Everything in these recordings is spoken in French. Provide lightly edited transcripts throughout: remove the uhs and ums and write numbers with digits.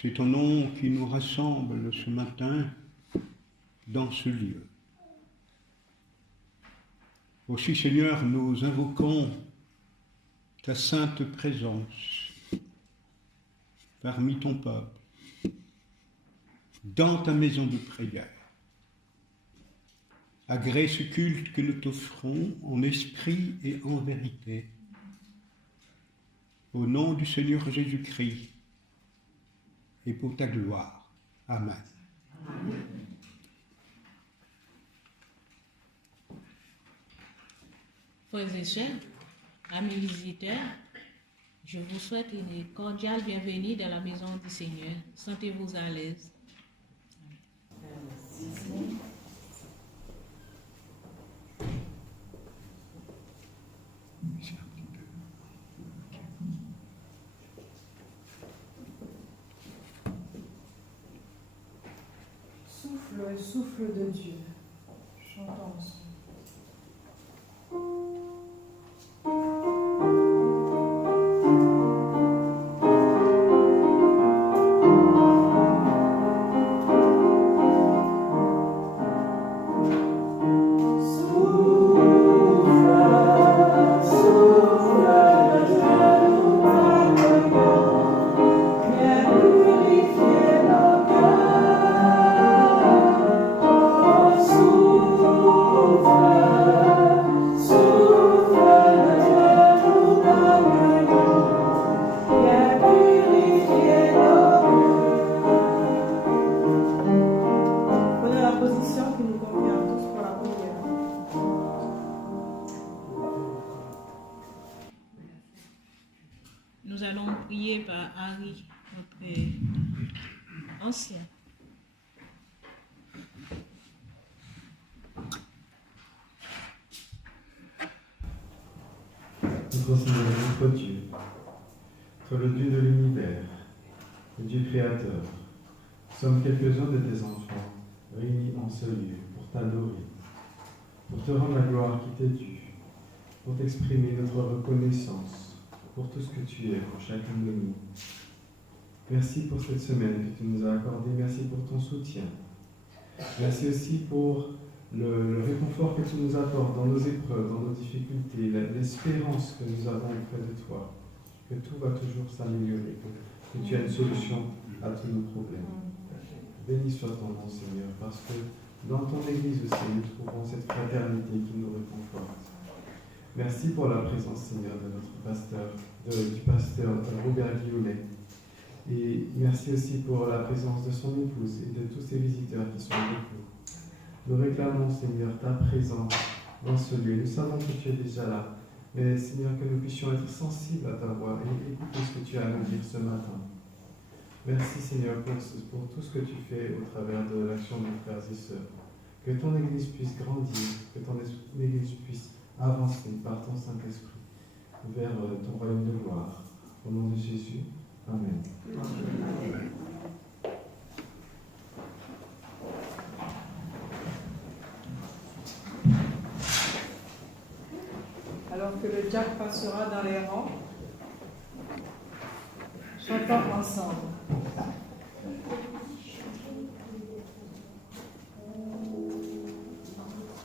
c'est ton nom qui nous rassemble ce matin dans ce lieu. Aussi, Seigneur, nous invoquons ta sainte présence parmi ton peuple, dans ta maison de prière. Agrée ce culte que nous t'offrons en esprit et en vérité. Au nom du Seigneur Jésus-Christ et pour ta gloire. Amen. Amen. Frères et sœurs, amis visiteurs, je vous souhaite une cordiale bienvenue dans la maison du Seigneur. Sentez-vous à l'aise. Souffle, souffle de Dieu. Chantons ensemble. Nous allons prier par Harry, notre ancien. Notre Seigneur, notre Dieu, toi le Dieu de l'univers, le Dieu créateur, nous sommes quelques-uns de tes enfants réunis en ce lieu pour t'adorer, pour te rendre la gloire qui t'est due, pour t'exprimer notre reconnaissance pour tout ce que tu es pour chacun de nous. Merci pour cette semaine que tu nous as accordée, merci pour ton soutien. Merci aussi pour le réconfort que tu nous apportes dans nos épreuves, dans nos difficultés, l'espérance que nous avons auprès de toi, que tout va toujours s'améliorer, que tu as une solution à tous nos problèmes. Béni soit ton nom, Seigneur, parce que dans ton Église aussi, nous trouvons cette fraternité qui nous réconforte. Merci pour la présence, Seigneur, de notre pasteur, du pasteur Robert Guillaumet. Et merci aussi pour la présence de son épouse et de tous ces visiteurs qui sont avec nous. Nous réclamons, Seigneur, ta présence dans ce lieu. Nous savons que tu es déjà là, mais Seigneur, que nous puissions être sensibles à ta voix et écouter ce que tu as à nous dire ce matin. Merci, Seigneur, pour tout ce que tu fais au travers de l'action de nos frères et sœurs. Que ton Église puisse grandir, que ton Église puisse avancer par ton Saint-Esprit vers ton royaume de gloire. Au nom de Jésus, Amen. Amen. Alors que le diacre passera dans les rangs, chantons ensemble.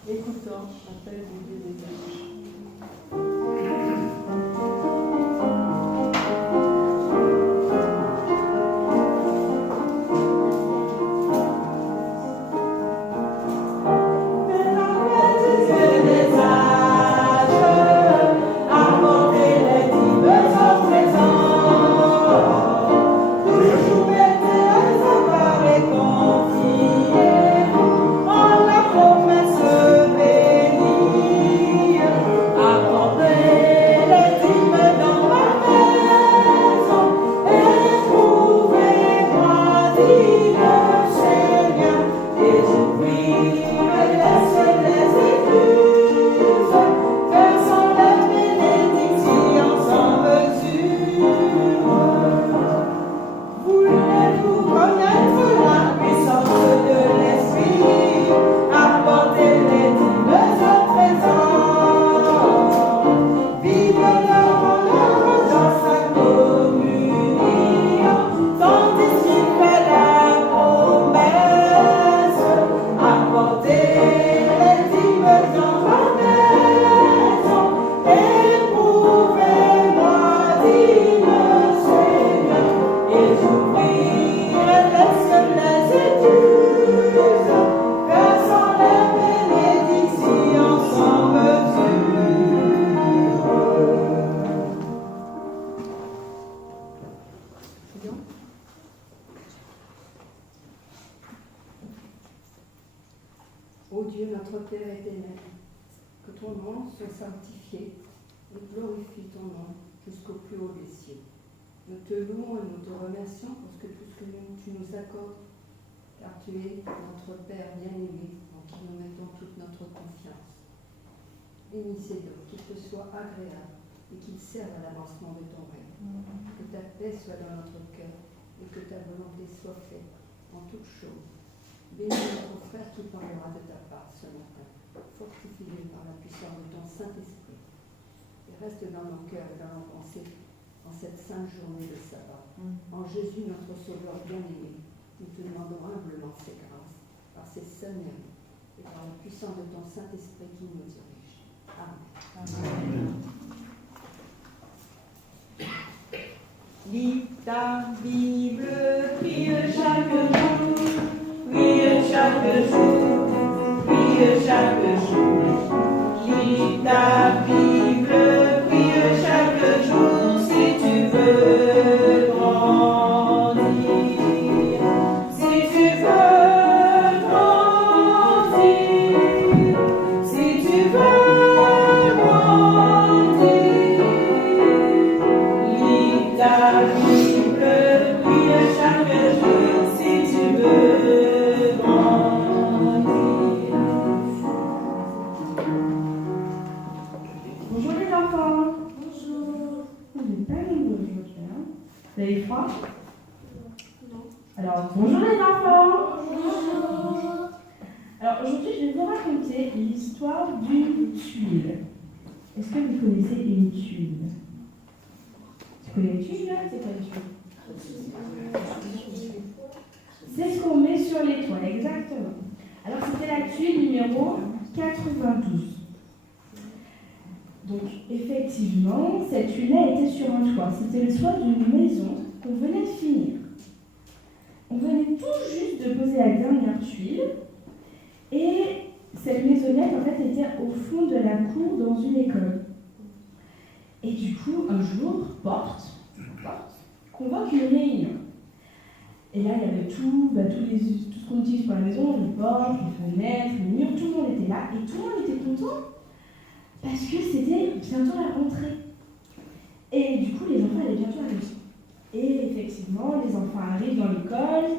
Écoutons l'appel du Dieu des anges. En la promesse bénie. prions. Ô Dieu, notre Père éternel, que ton nom soit sanctifié et glorifie ton nom jusqu'au plus haut des cieux. Nous te louons et nous te remercions pour tout ce que tu nous accordes, car tu es notre Père bien-aimé, en qui nous mettons toute notre confiance. Bénis ces dons, qu'il te soit agréable et qu'ils servent à l'avancement de ton règne. Que ta paix soit dans notre cœur et que ta volonté soit faite en toutes choses. Bénis notre frère qui parlera de ta part ce matin. Fortifie-le par la puissance de ton Saint-Esprit. Et reste dans nos cœurs et dans nos pensées en cette sainte journée de sabbat. En Jésus, notre Sauveur bien-aimé, nous te demandons humblement ces grâces, par ces saints mérites et par la puissance de ton Saint-Esprit qui nous dirige. Amen. Amen. Lis ta Bible, prie chaque jour, prie chaque jour, prie chaque jour. Lis ta Bible, prie chaque jour si tu veux grandir. Si tu veux grandir, si tu veux grandir. Lis ta Bible, prie chaque jour si tu veux grandir. Bonjour les enfants. Bonjour. Vous n'êtes pas nombreux aujourd'hui, hein? Vous avez froid? Non. Alors, bonjour les enfants. Bonjour. Alors, aujourd'hui, je vais vous raconter l'histoire d'une tuile. Est-ce que vous connaissez une tuile? Tu connais une tuile, là? C'est quoi une tuile? C'est ce qu'on met sur les toits, exactement. Alors, c'était la tuile numéro 92. Donc, effectivement, cette tuile-là était sur un toit. C'était le toit d'une maison qu'on venait de finir. On venait tout juste de poser la dernière tuile. Et cette maisonnette, en fait, était au fond de la cour dans une école. Et du coup, un jour, porte, convoque une réunion. Et là, il y avait tout ce qu'on utilise pour la maison, les portes, les fenêtres, les murs, tout le monde était là. Et tout le monde était content. Parce que c'était bientôt la rentrée. Et du coup, les enfants allaient bientôt arriver. Et effectivement, les enfants arrivent dans l'école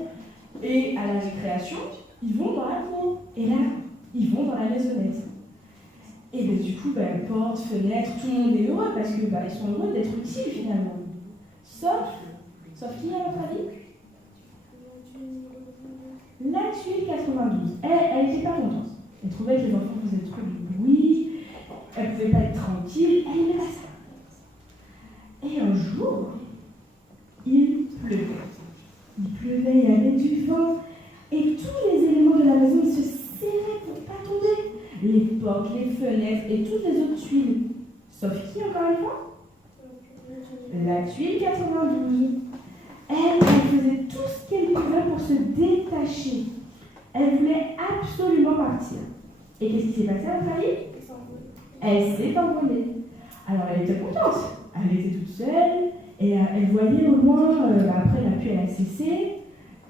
et à la récréation, ils vont dans la cour. Et là, ils vont dans la maisonnette. Et bien du coup, porte, fenêtre, tout le monde est heureux parce que ils sont heureux d'être utiles finalement. Sauf qui à votre avis? La tuile 92. Elle n'était pas contente. Elle trouvait que les enfants faisaient trop de bruit. Elle ne pouvait pas être tranquille, elle aimait pas ça. Et un jour, il pleuvait. Il y avait du vent, et tous les éléments de la maison se serraient pour ne pas tomber. Les portes, les fenêtres et toutes les autres tuiles. Sauf qui, encore une fois? La tuile 92. Elle faisait tout ce qu'elle pouvait pour se détacher. Elle voulait absolument partir. Et qu'est-ce qui s'est passé à votre avis? Elle s'est envolée. Alors elle était contente. Elle était toute seule et elle voyait au loin, après la pluie elle a cessé,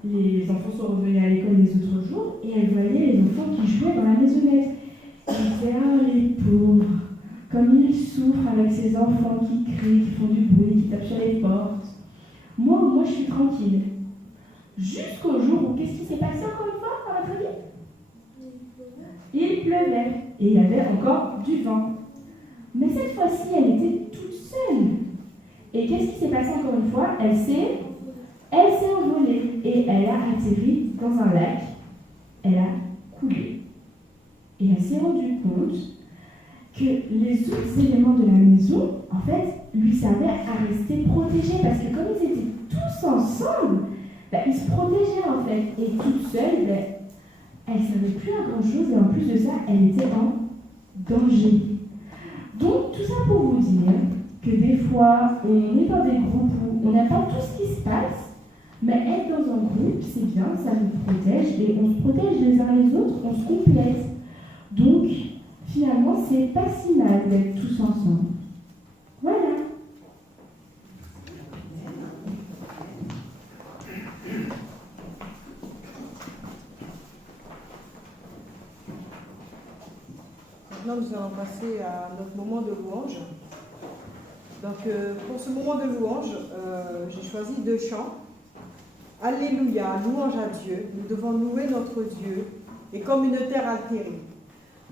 les enfants sont revenus à l'école les autres jours et elle voyait les enfants qui jouaient dans la maisonnette. Elle disait, ah les pauvres, comme ils souffrent avec ces enfants qui crient, qui font du bruit, qui tapent sur les portes. Moi je suis tranquille. Jusqu'au jour où, qu'est-ce qui s'est passé encore une fois, à votre avis? Il pleuvait et il y avait encore du vent. Mais cette fois-ci, elle était toute seule. Et qu'est-ce qui s'est passé encore une fois? Elle s'est envolée et elle a atterri dans un lac. Elle a coulé. Et elle s'est rendue compte que les autres éléments de la maison, en fait, lui servaient à rester protégés. Parce que comme ils étaient tous ensemble, ils se protégeaient en fait. Et toute seule, elle ne savait plus à grand-chose et en plus de ça, elle était en danger. Donc, tout ça pour vous dire que des fois, on est dans des groupes où on n'a pas tout ce qui se passe, mais être dans un groupe, c'est bien, ça nous protège et on se protège les uns les autres, on se complète. Donc, finalement, c'est pas si mal d'être tous ensemble. Voilà. maintenant, nous allons passer à notre moment de louange. Donc, pour ce moment de louange, j'ai choisi 2 chants. Alléluia, louange à Dieu. Nous devons louer notre Dieu et comme une terre altérée.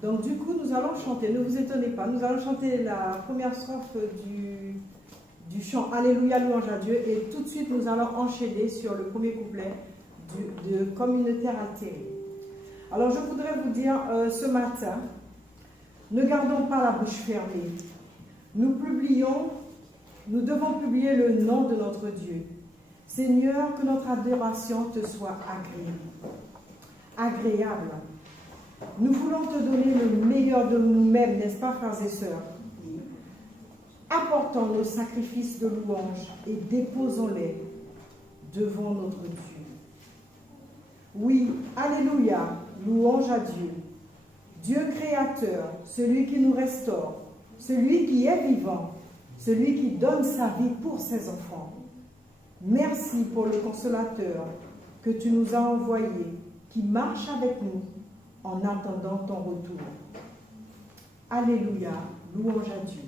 Donc, du coup, nous allons chanter. Ne vous étonnez pas, nous allons chanter la première strophe du chant Alléluia, louange à Dieu. Et tout de suite, nous allons enchaîner sur le premier couplet de comme une terre altérée. Alors, je voudrais vous dire ce matin, ne gardons pas la bouche fermée. Nous devons publier le nom de notre Dieu. Seigneur, que notre adoration te soit agréable. Nous voulons te donner le meilleur de nous-mêmes, n'est-ce pas, frères et sœurs? Apportons nos sacrifices de louange et déposons-les devant notre Dieu. Oui, alléluia, louange à Dieu. Dieu créateur, celui qui nous restaure, celui qui est vivant, celui qui donne sa vie pour ses enfants. Merci pour le consolateur que tu nous as envoyé, qui marche avec nous en attendant ton retour. Alléluia, louange à Dieu.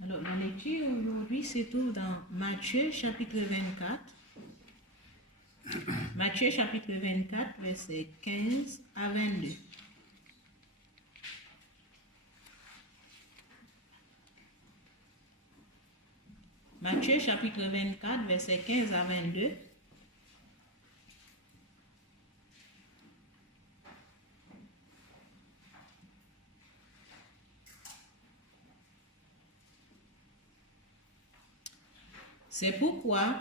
Alors, la lecture aujourd'hui se trouve dans Matthieu chapitre 24. Matthieu chapitre 24, versets 15 à 22. Matthieu chapitre 24, versets 15 à 22. C'est pourquoi,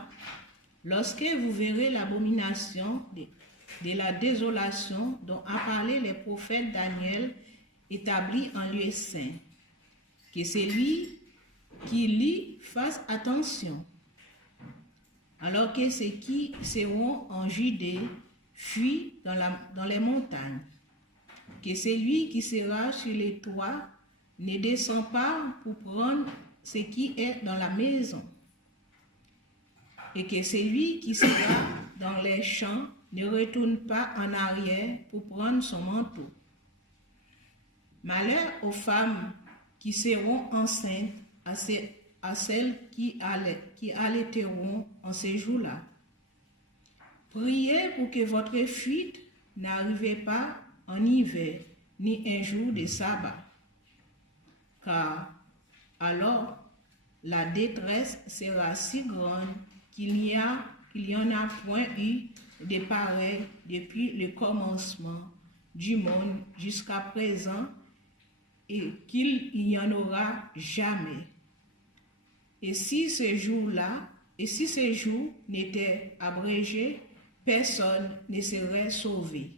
lorsque vous verrez l'abomination de la désolation dont a parlé les prophètes Daniel établi en lieu saint, que celui qui lit fasse attention, alors que ceux qui seront en Judée fuient dans les montagnes, que celui qui sera sur les toits ne descend pas pour prendre ce qui est dans la maison, et que celui qui sera dans les champs ne retourne pas en arrière pour prendre son manteau. Malheur aux femmes qui seront enceintes, à celles qui allaiteront en ces jours-là. Priez pour que votre fuite n'arrive pas en hiver, ni un jour de sabbat, car alors la détresse sera si grande qu'il n'y en a point eu de pareil depuis le commencement du monde jusqu'à présent, et qu'il n'y en aura jamais. Et si ce jour n'était abrégé, personne ne serait sauvé.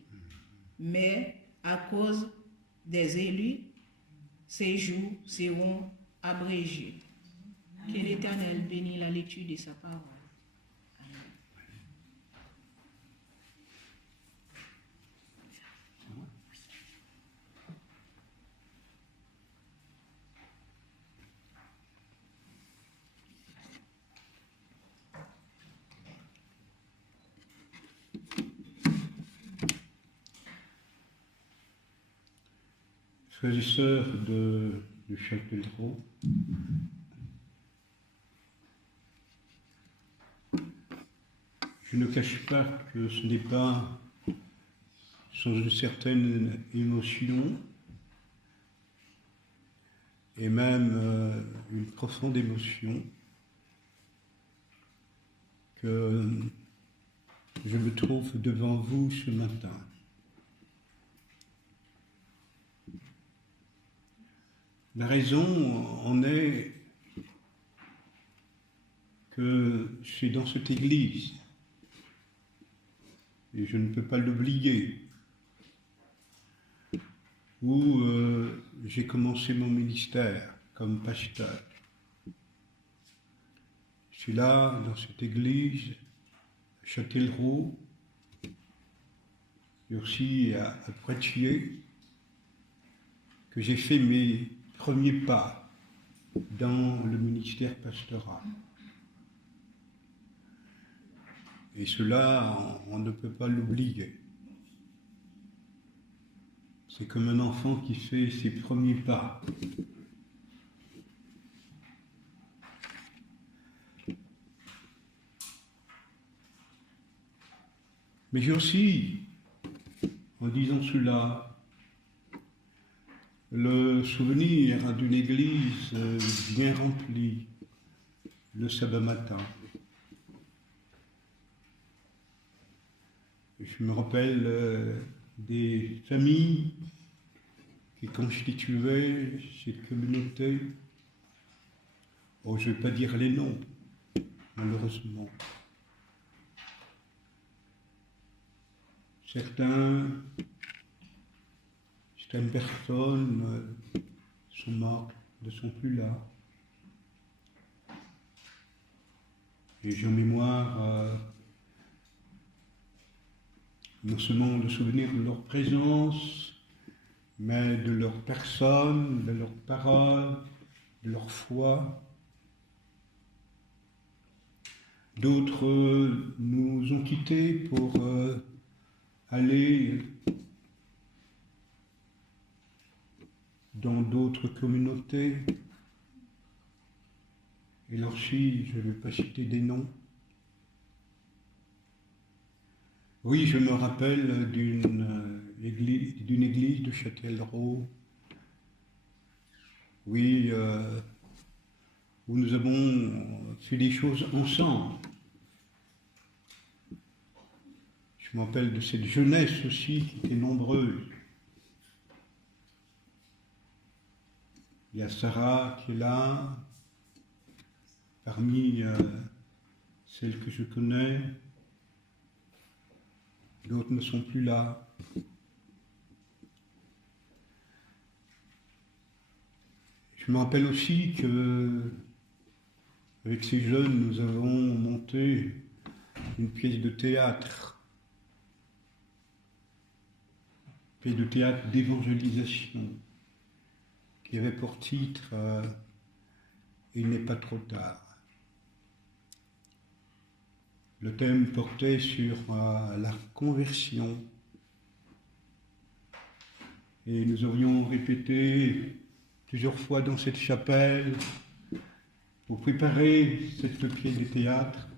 Mais à cause des élus, ces jours seront abrégés. Que l'Éternel bénisse la lecture de sa parole. Frères et sœurs du Châtellerault, je ne cache pas que ce n'est pas sans une certaine émotion et même une profonde émotion que je me trouve devant vous ce matin. La raison en est que c'est dans cette église, et je ne peux pas l'oublier, où j'ai commencé mon ministère comme pasteur. Je suis là, dans cette église, à Châtellerault, et aussi à Poitiers, que j'ai fait mes premiers pas dans le ministère pastoral. Et cela, on ne peut pas l'oublier. C'est comme un enfant qui fait ses premiers pas. Mais j'ai aussi, en disant cela, le souvenir d'une église bien remplie le sabbat matin. Je me rappelle des familles qui constituaient cette communauté. Oh, je ne vais pas dire les noms, malheureusement. Certaines personnes sont mortes, ne sont plus là. Et j'ai en mémoire non seulement le souvenir de leur présence, mais de leur personne, de leur parole, de leur foi. D'autres nous ont quittés pour aller dans d'autres communautés. Et là aussi, je ne vais pas citer des noms. Oui, je me rappelle d'une église de Châtellerault. Oui, où nous avons fait des choses ensemble. Je me rappelle de cette jeunesse aussi qui était nombreuse. Il y a Sarah qui est là, parmi celles que je connais. D'autres ne sont plus là. Je me rappelle aussi que, avec ces jeunes, nous avons monté une pièce de théâtre. Une pièce de théâtre d'évangélisation, qui avait pour titre « Il n'est pas trop tard ». Le thème portait sur la conversion. Et nous avions répété plusieurs fois dans cette chapelle pour préparer cette pièce de théâtre.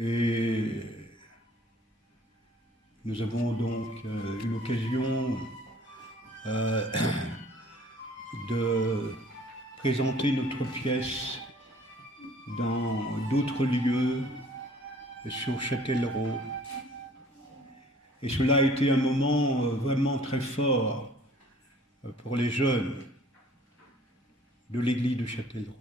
Et nous avons donc eu l'occasion de présenter notre pièce dans d'autres lieux sur Châtellerault. Et cela a été un moment vraiment très fort pour les jeunes de l'église de Châtellerault.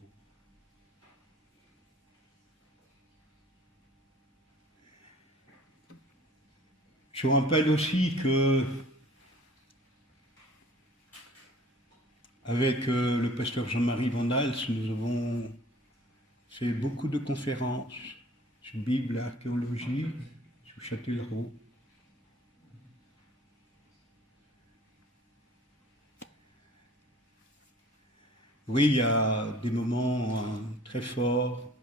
Je vous rappelle aussi que Avec le pasteur Jean-Marie Van Hals, nous avons fait beaucoup de conférences sur Bible et archéologie, sur Châtellerault. Oui, il y a des moments très forts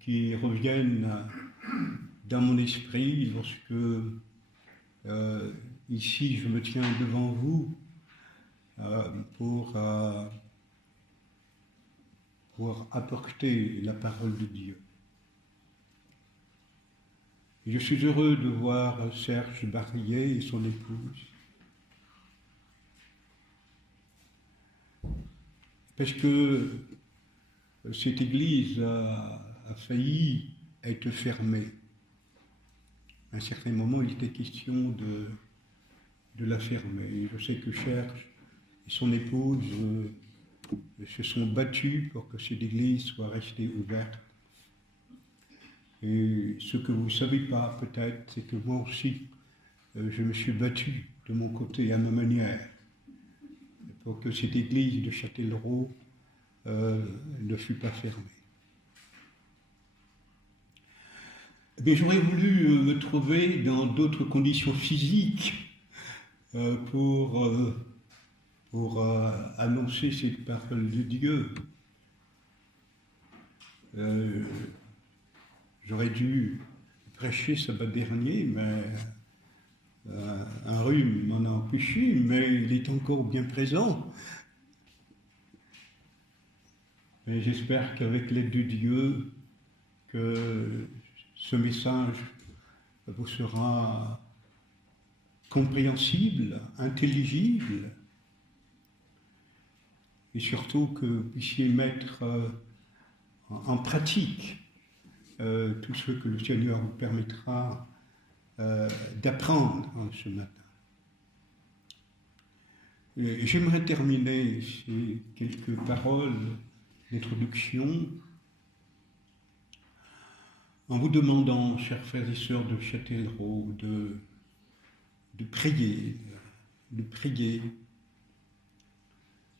qui reviennent dans mon esprit lorsque ici je me tiens devant vous pour apporter la parole de Dieu. Et je suis heureux de voir Serge Barrier et son épouse, parce que cette église a failli être fermée. À un certain moment, il était question de la fermer. Et je sais que Serge et son épouse se sont battus pour que cette église soit restée ouverte. Et ce que vous ne savez pas peut-être, c'est que moi aussi, je me suis battu de mon côté, à ma manière, pour que cette église de Châtellerault ne fût pas fermée. Mais j'aurais voulu me trouver dans d'autres conditions physiques pour annoncer cette parole de Dieu. J'aurais dû prêcher sabbat dernier, mais un rhume m'en a empêché, mais il est encore bien présent. Et j'espère qu'avec l'aide de Dieu, que ce message vous sera compréhensible, intelligible, et surtout que vous puissiez mettre en pratique tout ce que le Seigneur vous permettra d'apprendre ce matin. Et j'aimerais terminer ces quelques paroles d'introduction en vous demandant, chers frères et sœurs de Châtellerault, de prier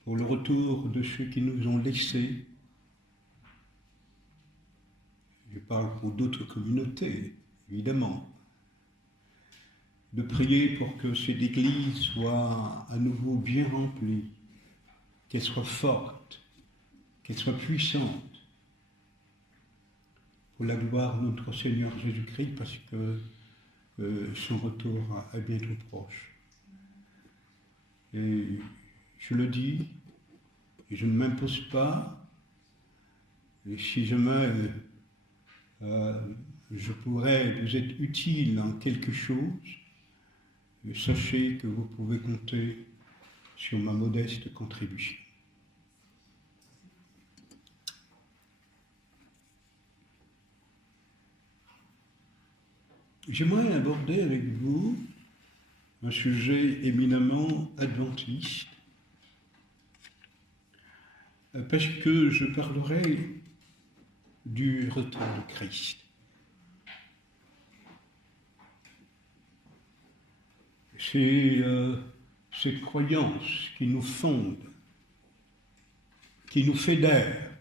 pour le retour de ceux qui nous ont laissés. Je parle pour d'autres communautés, évidemment. De prier pour que cette église soit à nouveau bien remplie, qu'elle soit forte, qu'elle soit puissante, pour la gloire de notre Seigneur Jésus-Christ, parce que son retour est bientôt proche. Et je le dis, et je ne m'impose pas, et si jamais je pourrais vous être utile en quelque chose, sachez que vous pouvez compter sur ma modeste contribution. J'aimerais aborder avec vous un sujet éminemment adventiste, parce que je parlerai du retour de Christ. C'est cette croyance qui nous fonde, qui nous fédère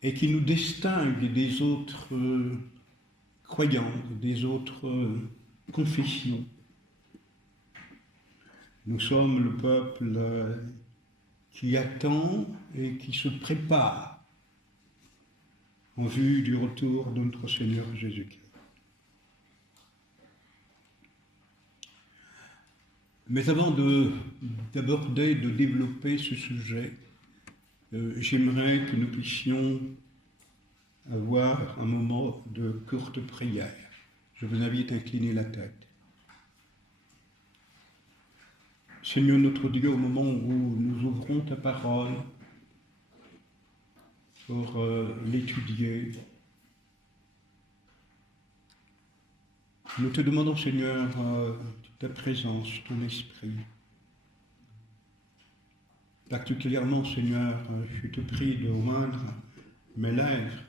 et qui nous distingue des autres croyants, des autres confessions. Nous sommes le peuple qui attend et qui se prépare en vue du retour de notre Seigneur Jésus-Christ. Mais avant d'aborder, de développer ce sujet, j'aimerais que nous puissions avoir un moment de courte prière. Je vous invite à incliner la tête. Seigneur notre Dieu, au moment où nous ouvrons ta parole pour l'étudier, nous te demandons, Seigneur, ta présence, ton esprit. Particulièrement, Seigneur, je te prie de oindre mes lèvres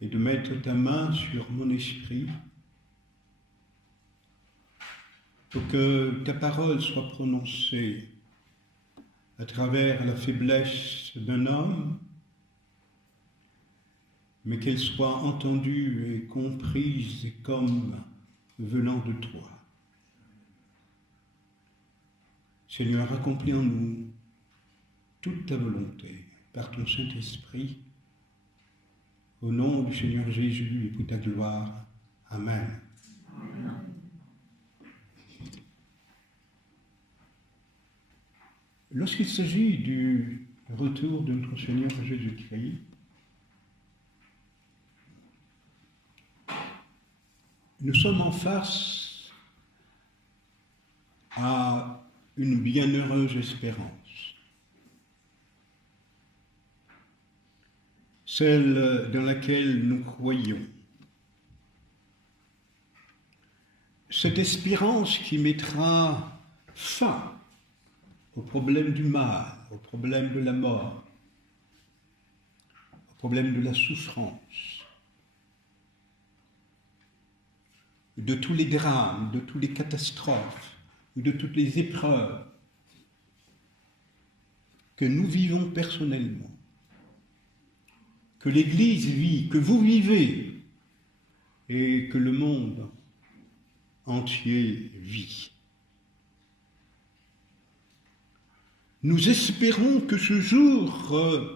et de mettre ta main sur mon esprit pour que ta parole soit prononcée à travers la faiblesse d'un homme, mais qu'elle soit entendue et comprise comme venant de toi. Seigneur, accomplis en nous toute ta volonté par ton Saint-Esprit, au nom du Seigneur Jésus et pour ta gloire. Amen. Amen. Lorsqu'il s'agit du retour de notre Seigneur Jésus-Christ, nous sommes en face à une bienheureuse espérance, celle dans laquelle nous croyons. Cette espérance qui mettra fin au problème du mal, au problème de la mort, au problème de la souffrance, de tous les drames, de toutes les catastrophes, de toutes les épreuves que nous vivons personnellement, que l'Église vit, que vous vivez et que le monde entier vit. Nous espérons que ce jour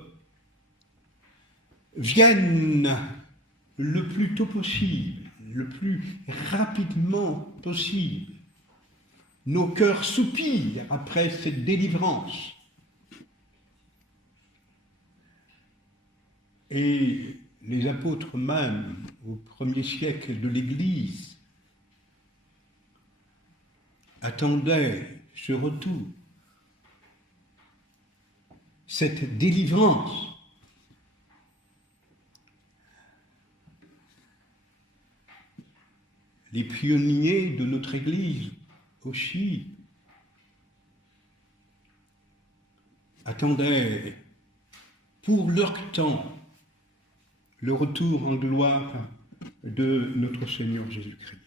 vienne le plus tôt possible, le plus rapidement possible. Nos cœurs soupirent après cette délivrance. Et les apôtres même, au premier siècle de l'Église, attendaient ce retour, cette délivrance. Les pionniers de notre Église aussi attendaient pour leur temps le retour en gloire de notre Seigneur Jésus-Christ.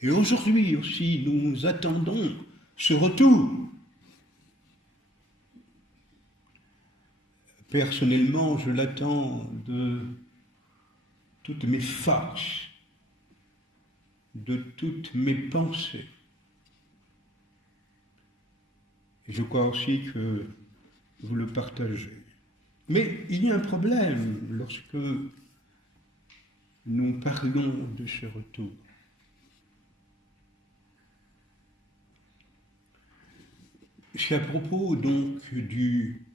Et aujourd'hui aussi, nous attendons ce retour. Personnellement, je l'attends de toutes mes forces, de toutes mes pensées. Et je crois aussi que vous le partagez. Mais il y a un problème lorsque nous parlons de ce retour. C'est à propos donc du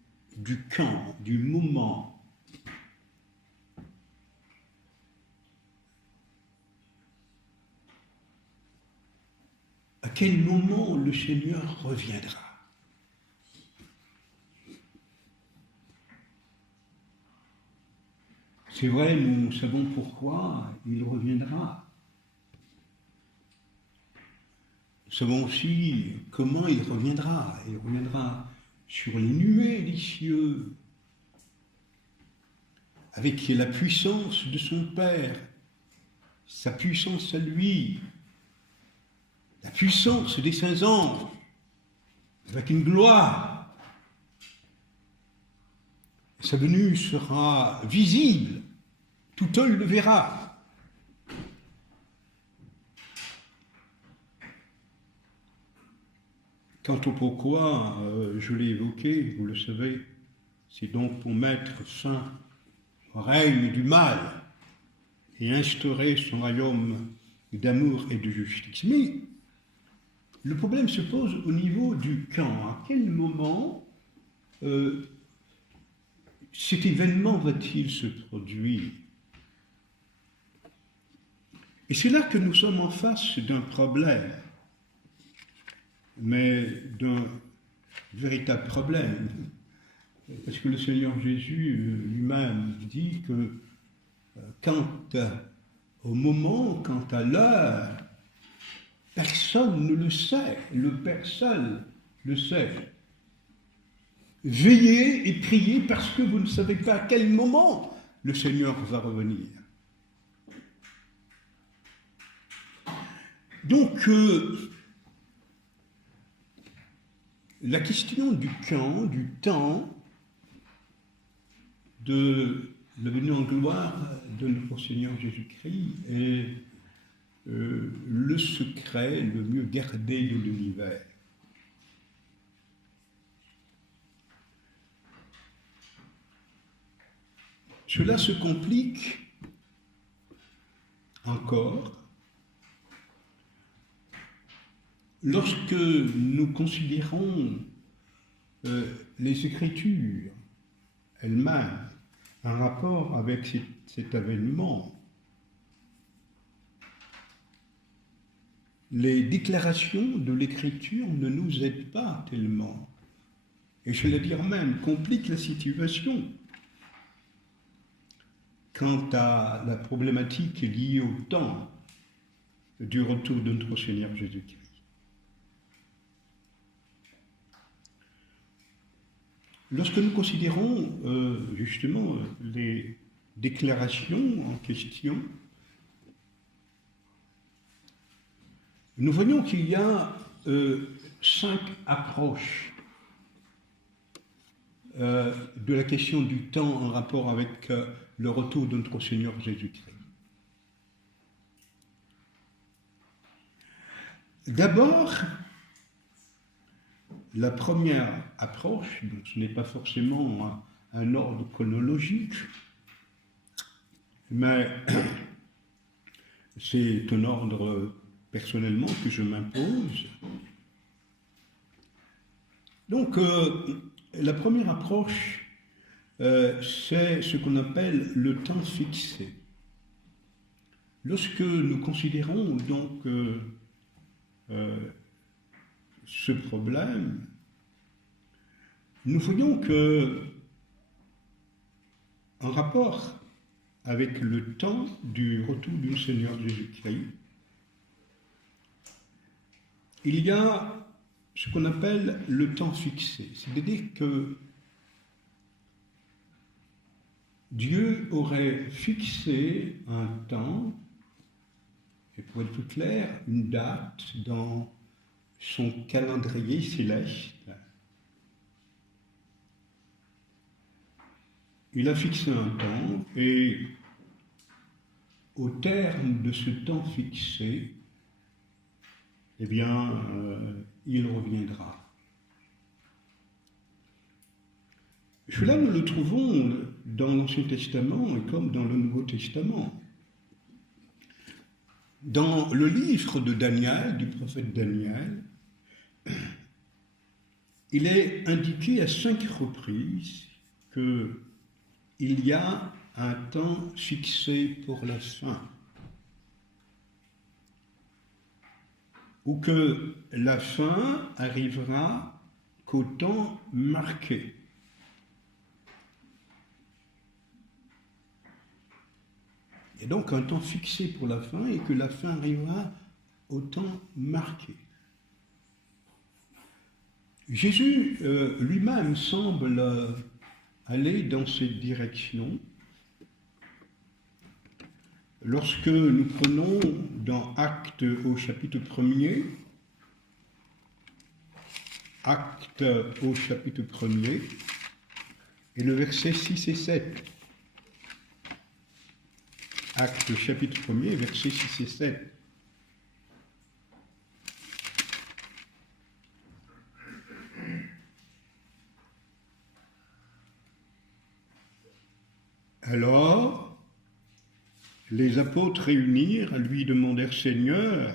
quand, du moment. À quel moment le Seigneur reviendra? C'est vrai, nous savons pourquoi il reviendra. Nous savons aussi comment il reviendra. Il reviendra sur les nuées des cieux, avec la puissance de son Père, sa puissance à lui, la puissance des saints anges, avec une gloire. Sa venue sera visible, tout œil le verra. Quant au pourquoi, je l'ai évoqué, vous le savez, c'est donc pour mettre fin au règne du mal et instaurer son royaume d'amour et de justice. Mais le problème se pose au niveau du quand. À quel moment cet événement va-t-il se produire? Et c'est là que nous sommes en face d'un problème, mais d'un véritable problème. Parce que le Seigneur Jésus lui-même dit que quant au moment, quant à l'heure, personne ne le sait, le Père seul le sait. Veillez et priez parce que vous ne savez pas à quel moment le Seigneur va revenir. Donc, la question du camp, du temps, de la venue en gloire de notre Seigneur Jésus-Christ est le secret le mieux gardé de l'univers. Cela se complique encore lorsque nous considérons les Écritures elles-mêmes en rapport avec cet événement. Les déclarations de l'Écriture ne nous aident pas tellement, et je vais dire même, compliquent la situation quant à la problématique liée au temps du retour de notre Seigneur Jésus-Christ. Lorsque nous considérons justement les déclarations en question, nous voyons qu'il y a 5 approches de la question du temps en rapport avec le retour de notre Seigneur Jésus-Christ. D'abord, la première approche, donc ce n'est pas forcément un ordre chronologique, mais c'est un ordre personnellement que je m'impose. Donc, la première approche, c'est ce qu'on appelle le temps fixé. Lorsque nous considérons donc ce problème, nous voyons que, en rapport avec le temps du retour du Seigneur Jésus-Christ, il y a ce qu'on appelle le temps fixé, c'est-à-dire que Dieu aurait fixé un temps, et pour être plus clair, une date dans son calendrier céleste. Il a fixé un temps et au terme de ce temps fixé, eh bien, il reviendra. Cela, nous le trouvons dans l'Ancien Testament et comme dans le Nouveau Testament. Dans le livre de Daniel, du prophète Daniel, il est indiqué à 5 reprises qu'il y a un temps fixé pour la fin, ou que la fin arrivera qu'au temps marqué. Et donc un temps fixé pour la fin et que la fin arrivera au temps marqué. Jésus lui-même semble aller dans cette direction. Lorsque nous prenons dans Actes au chapitre 1er, Actes au chapitre 1er, et le verset 6 et 7. Actes chapitre 1er, versets 6 et 7. Alors, les apôtres réunirent, lui demandèrent, Seigneur,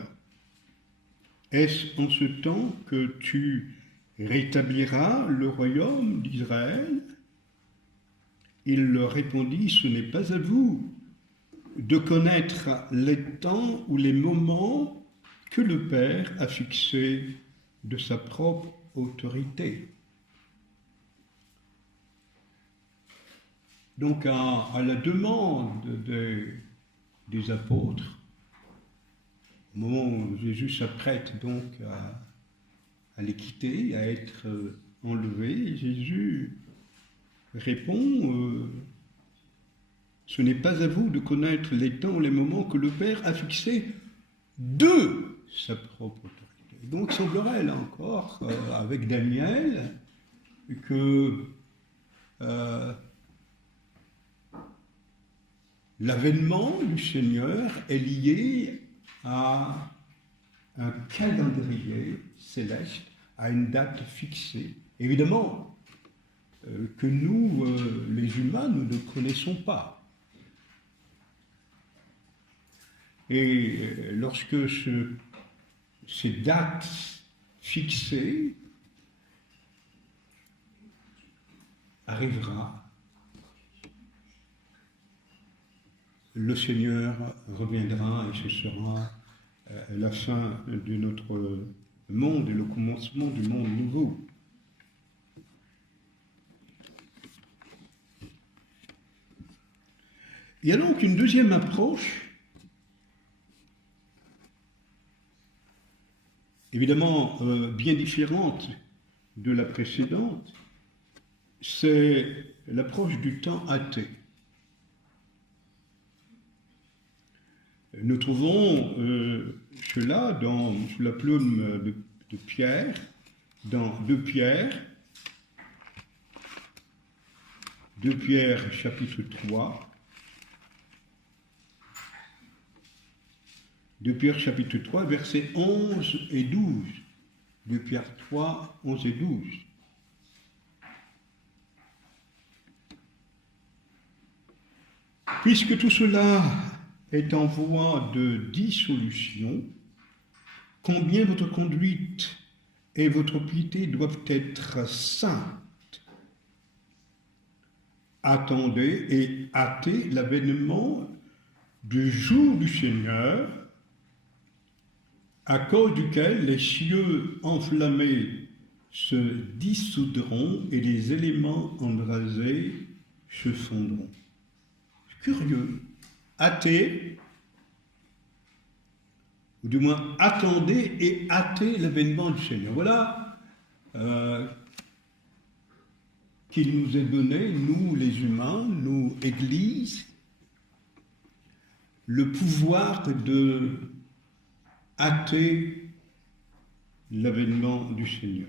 est-ce en ce temps que tu rétabliras le royaume d'Israël? Il leur répondit, ce n'est pas à vous de connaître les temps ou les moments que le Père a fixés de sa propre autorité. Donc, à la demande des apôtres, au moment où Jésus s'apprête donc à les quitter, à être enlevé, Jésus répond ce n'est pas à vous de connaître les temps ou les moments que le Père a fixés de sa propre autorité. Donc, il semblerait, là encore, avec Daniel, que l'avènement du Seigneur est lié à un calendrier céleste, à une date fixée. Évidemment, que nous, les humains, nous ne connaissons pas. Et lorsque ces dates fixées arrivera, le Seigneur reviendra et ce sera la fin de notre monde et le commencement du monde nouveau. Il y a donc une deuxième approche, évidemment bien différente de la précédente, c'est l'approche du temps athée. Nous trouvons cela sous la plume de Pierre, dans 2 Pierre chapitre 3, 2 Pierre chapitre 3, versets 11 et 12. 2 Pierre 3, 11 et 12. Puisque tout cela est en voie de dissolution, combien votre conduite et votre piété doivent être saintes. Attendez et hâtez l'avènement du jour du Seigneur, à cause duquel les cieux enflammés se dissoudront et les éléments embrasés se fondront. Curieux. Hâtez, ou du moins attendez et hâtez l'avènement du Seigneur. Voilà qu'il nous est donné, nous les humains, nous, Église, le pouvoir de hâter l'avènement du Seigneur.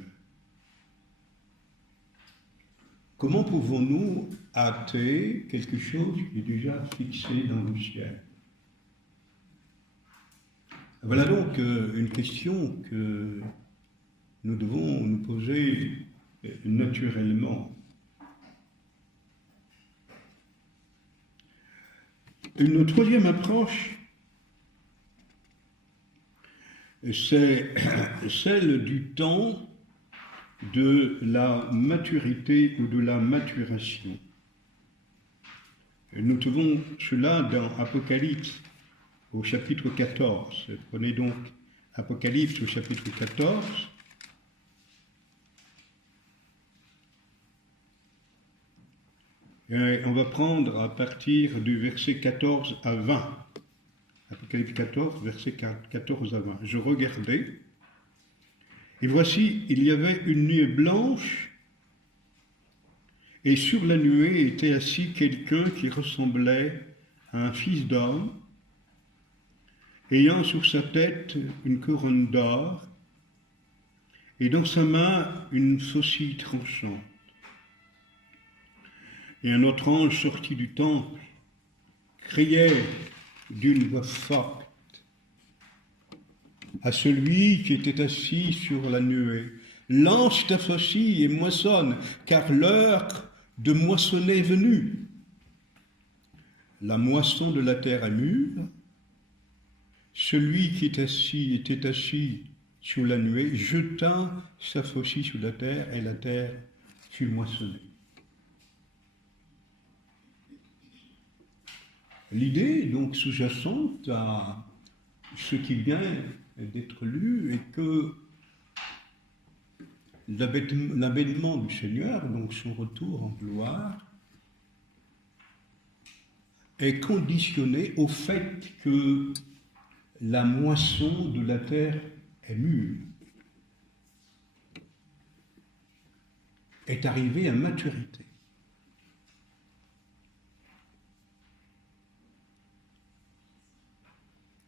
Comment pouvons-nous hâter quelque chose qui est déjà fixé dans le ciel? Voilà donc une question que nous devons nous poser naturellement. Une troisième approche, c'est celle du temps de la maturité ou de la maturation. Nous trouvons cela dans Apocalypse au chapitre 14. Prenez donc Apocalypse au chapitre 14. Et on va prendre à partir du verset 14 à 20. Apocalypse 14, verset 14 à 20. Je regardais, et voici, il y avait une nuée blanche, et sur la nuée était assis quelqu'un qui ressemblait à un fils d'homme, ayant sur sa tête une couronne d'or, et dans sa main une faucille tranchante. Et un autre ange sorti du temple criait d'une voix forte à celui qui était assis sur la nuée: lance ta faucille et moissonne, car l'heure de moissonner est venue. La moisson de la terre est mûre. Celui qui était assis sur la nuée jeta sa faucille sur la terre, et la terre fut moissonnée. L'idée donc sous-jacente à ce qui vient d'être lu est que l'avènement du Seigneur, donc son retour en gloire, est conditionné au fait que la moisson de la terre est mûre, est arrivée à maturité.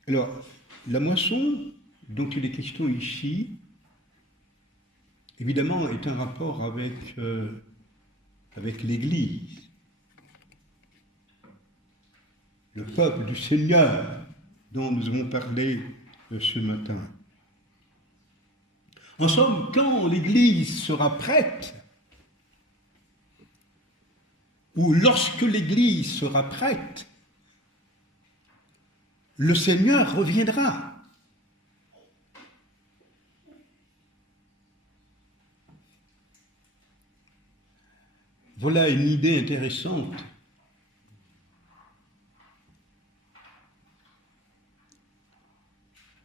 Alors, La moisson dont il est question ici, évidemment, est un rapport avec l'Église, le peuple du Seigneur dont nous avons parlé ce matin. En somme, quand l'Église sera prête, ou lorsque l'Église sera prête, le Seigneur reviendra. Voilà une idée intéressante.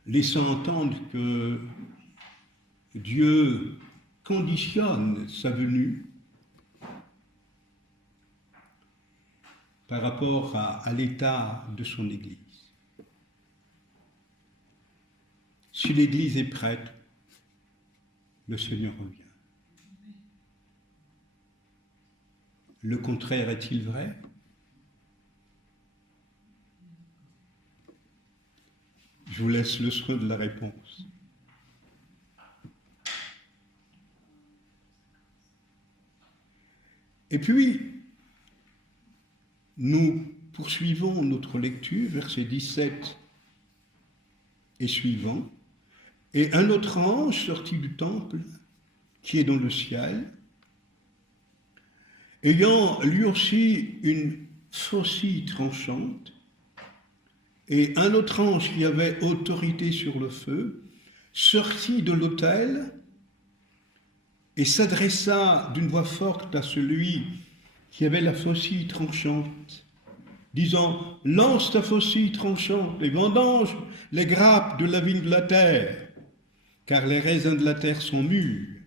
Laissant entendre que Dieu conditionne sa venue par rapport à l'état de son Église. Si l'Église est prête, le Seigneur revient. Le contraire est-il vrai? Je vous laisse le soin de la réponse. Et puis, nous poursuivons notre lecture, versets 17 et suivants. Et un autre ange sortit du temple, qui est dans le ciel, ayant lui aussi une faucille tranchante, et un autre ange qui avait autorité sur le feu, sortit de l'autel et s'adressa d'une voix forte à celui qui avait la faucille tranchante, disant « Lance ta faucille tranchante et vendange les grappes de la vigne de la terre, car les raisins de la terre sont mûrs. »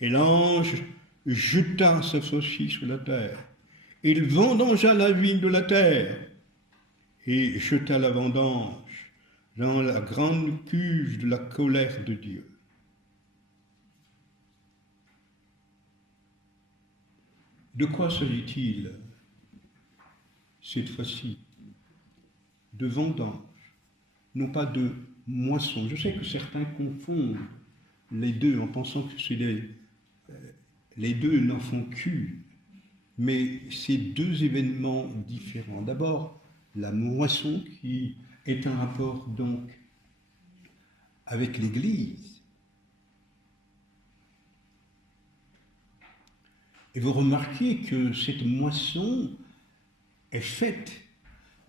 Et l'ange jeta sa faucille sur la terre. Il vendangea la vigne de la terre et jeta la vendange dans la grande cuve de la colère de Dieu. De quoi s'agit-il cette fois-ci? De vendange, non pas de moisson. Je sais que certains confondent les deux en pensant que c'est les deux n'en font qu'une, mais c'est deux événements différents. D'abord, la moisson qui est un rapport donc avec l'Église. Et vous remarquez que cette moisson est faite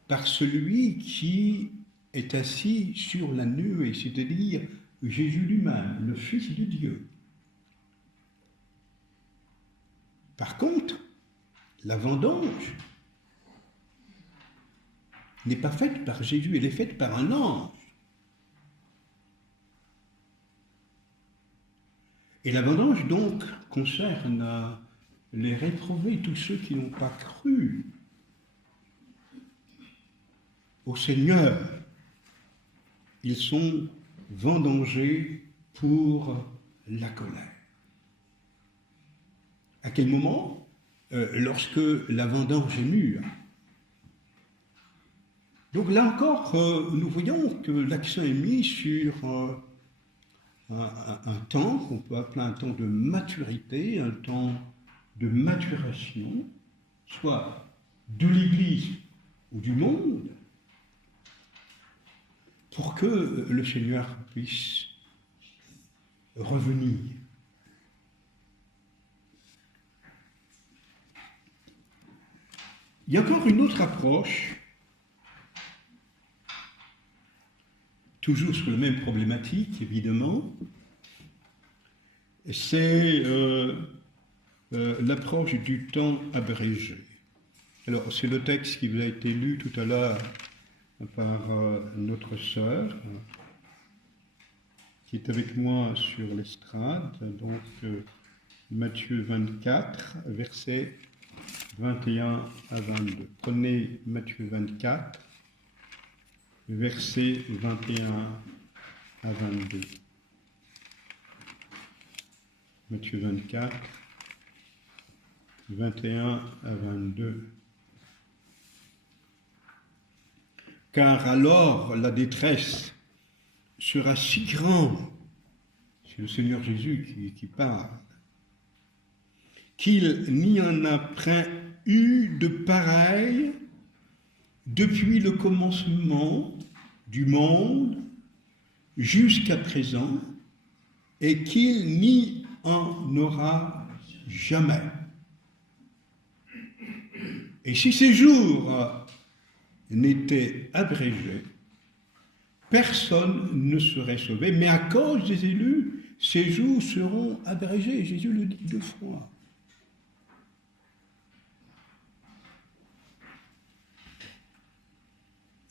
par celui qui est assis sur la nuée, c'est-à-dire Jésus lui-même, le Fils de Dieu. Par contre, la vendange n'est pas faite par Jésus, elle est faite par un ange. Et la vendange, donc, concerne les réprouvés, tous ceux qui n'ont pas cru au Seigneur. Ils sont vendangés pour la colère. À quel moment? Lorsque la vendange est mûre. Donc là encore, nous voyons que l'accent est mis sur un temps qu'on peut appeler un temps de maturité, un temps de maturation, soit de l'Église ou du monde, pour que le Seigneur puisse revenir. Il y a encore une autre approche, toujours sur la même problématique, évidemment, c'est l'approche du temps abrégé. Alors, c'est le texte qui vous a été lu tout à l'heure par notre sœur, qui est avec moi sur l'estrade, donc Matthieu 24, versets 21 à 22. Prenez Matthieu 24, versets 21 à 22. Matthieu 24, 21 à 22. car alors la détresse sera si grande, c'est le Seigneur Jésus qui parle, qu'il n'y en a point eu de pareil depuis le commencement du monde jusqu'à présent, et qu'il n'y en aura jamais. Et si ces jours n'étaient abrégés, personne ne serait sauvé, mais à cause des élus, ces jours seront abrégés. Jésus le dit 2 fois.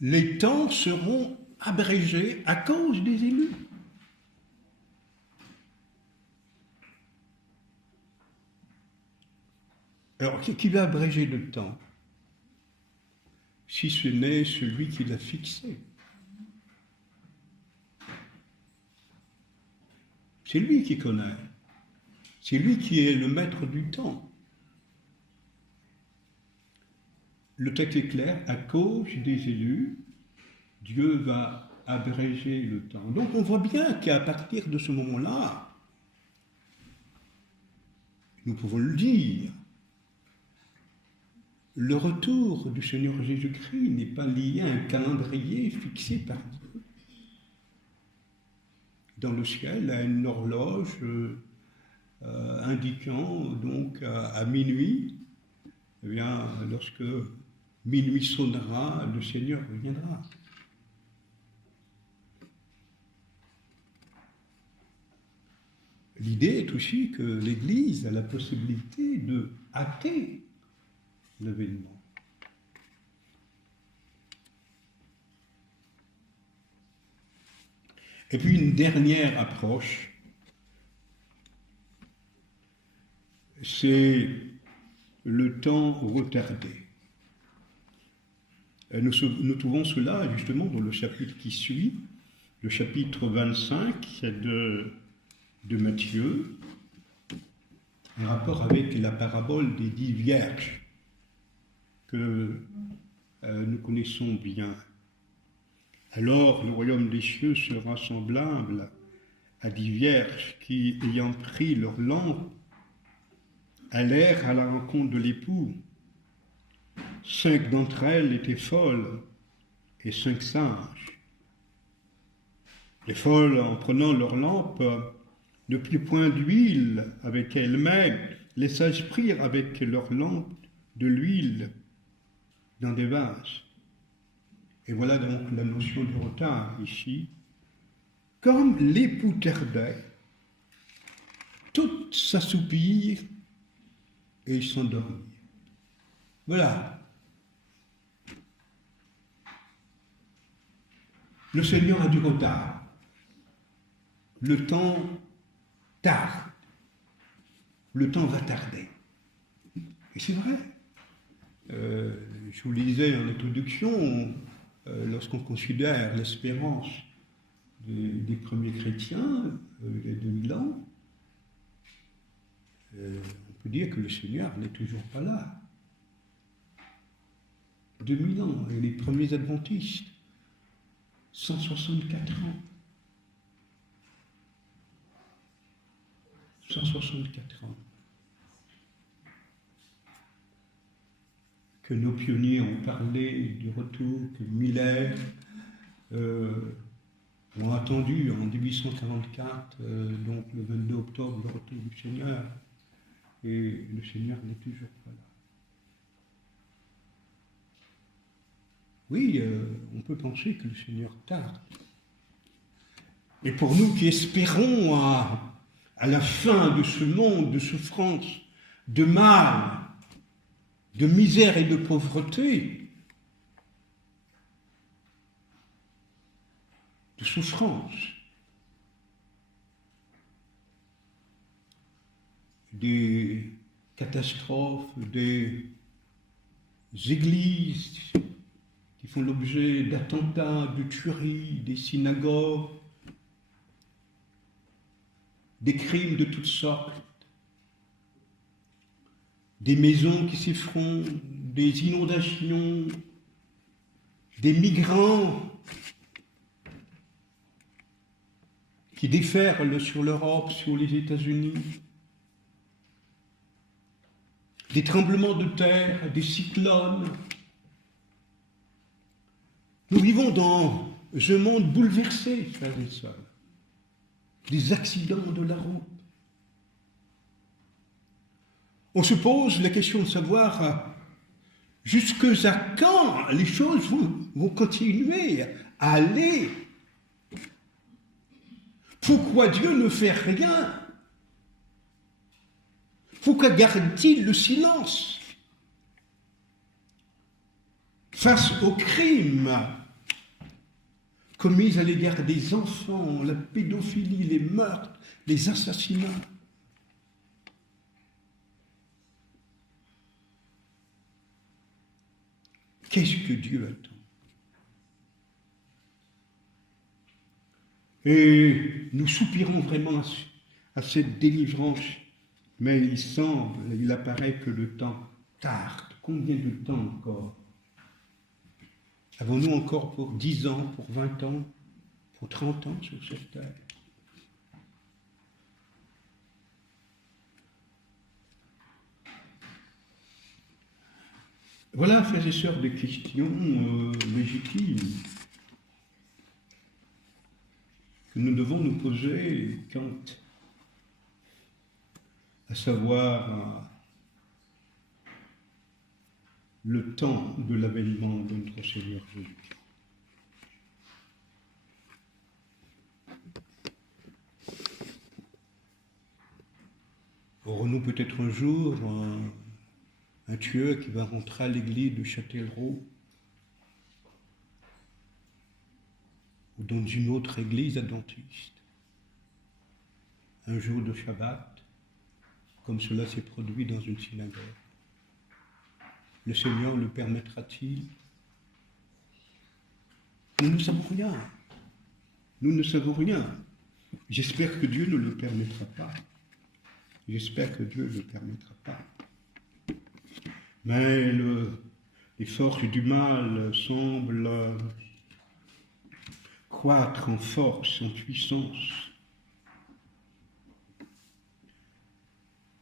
Les temps seront abrégés à cause des élus. Alors, qui va abréger le temps, si ce n'est celui qui l'a fixé? C'est lui qui connaît. C'est lui qui est le maître du temps. Le texte est clair, à cause des élus, Dieu va abréger le temps. Donc on voit bien qu'à partir de ce moment-là, nous pouvons le dire, le retour du Seigneur Jésus-Christ n'est pas lié à un calendrier fixé par Dieu. Dans le ciel, à une horloge indiquant donc à minuit, eh bien, lorsque minuit sonnera, le Seigneur reviendra. L'idée est aussi que l'Église a la possibilité de hâter l'événement. Et puis une dernière approche, c'est le temps retardé. Nous trouvons cela justement dans le chapitre qui suit, le chapitre 25 de Matthieu, en rapport avec la parabole des 10 vierges que nous connaissons bien. Alors le royaume des cieux sera semblable à 10 vierges qui, ayant pris leur lampe, allèrent à la rencontre de l'époux. 5 d'entre elles étaient folles et 5 sages. Les folles, en prenant leur lampe, ne prirent point d'huile avec elles, mais les sages prirent avec leur lampe de l'huile dans des vases. Et voilà donc la notion du retard ici. Comme l'époux tardait, toutes s'assoupirent et s'endormirent. Voilà. Le Seigneur a du retard. Le temps tarde. Le temps va tarder. Et c'est vrai. Je vous le disais en introduction, lorsqu'on considère l'espérance des premiers chrétiens, il y a 2000 ans, on peut dire que le Seigneur n'est toujours pas là. 2000 ans, et les premiers adventistes, 164 ans. 164 ans. Que nos pionniers ont parlé du retour, que Miller ont attendu en 1844, donc le 22 octobre, le retour du Seigneur, et le Seigneur n'est toujours pas là. Oui, on peut penser que le Seigneur tarde. Et pour nous qui espérons à la fin de ce monde de souffrance, de mal, de misère et de pauvreté, de souffrance, des catastrophes, des églises qui font l'objet d'attentats, de tueries, des synagogues, des crimes de toutes sortes, des maisons qui s'effondrent, des inondations, des migrants qui déferlent sur l'Europe, sur les États-Unis, des tremblements de terre, des cyclones. Nous vivons dans un monde bouleversé, frères et sœurs, des accidents de la route. On se pose la question de savoir jusqu'à quand les choses vont continuer à aller. Pourquoi Dieu ne fait rien? Pourquoi garde-t-il le silence face aux crimes commis à l'égard des enfants, la pédophilie, les meurtres, les assassinats? Qu'est-ce que Dieu attend? Et nous soupirons vraiment à cette délivrance, mais il apparaît que le temps tarde. Combien de temps encore? Avons-nous encore pour 10 ans, pour 20 ans, pour 30 ans sur cette terre? Voilà, frères et sœurs, des questions légitimes que nous devons nous poser quant à savoir le temps de l'avènement de notre Seigneur Jésus. Aurons-nous peut-être un jour un tueur qui va rentrer à l'église de Châtellerault ou dans une autre église adventiste un jour de Shabbat, comme cela s'est produit dans une synagogue? Le Seigneur le permettra-t-il? Nous ne savons rien. Nous ne savons rien. J'espère que Dieu ne le permettra pas. J'espère que Dieu ne le permettra pas. Mais les forces du mal semblent croître en force, en puissance.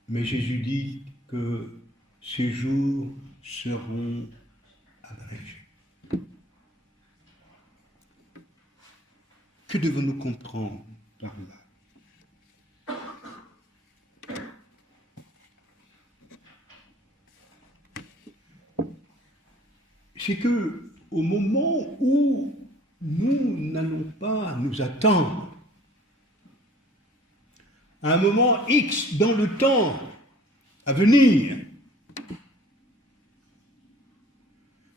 Mais Jésus dit que ces jours seront abrégés. Que devons-nous comprendre par là? C'est que au moment où nous n'allons pas nous attendre à un moment X dans le temps à venir,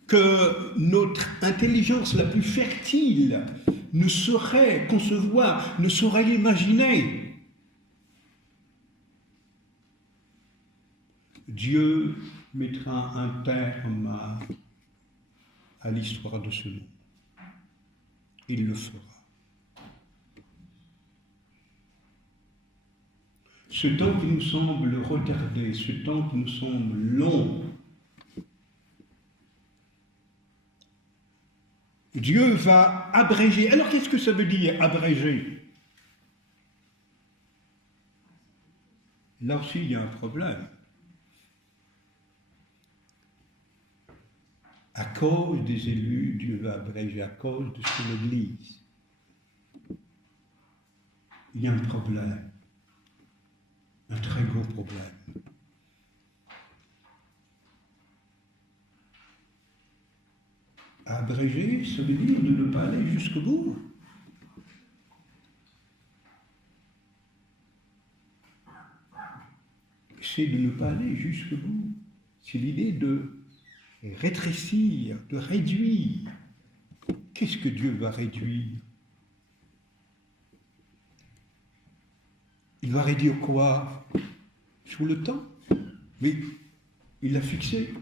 que notre intelligence la plus fertile ne saurait concevoir, ne saurait imaginer, Dieu mettra un terme à l'histoire de ce monde. Il le fera. Ce temps qui nous semble retardé, ce temps qui nous semble long, Dieu va abréger. Alors qu'est-ce que ça veut dire, abréger? Là aussi, il y a un problème. À cause des élus, Dieu va abréger, à cause de son Église. Il y a un problème, un très gros problème. Abréger, ça veut dire de ne pas aller jusqu'au bout. C'est de ne pas aller jusqu'au bout. C'est l'idée de rétrécir, de réduire. Qu'est-ce que Dieu va réduire? Il va réduire quoi? Sur le temps? Mais il l'a fixé.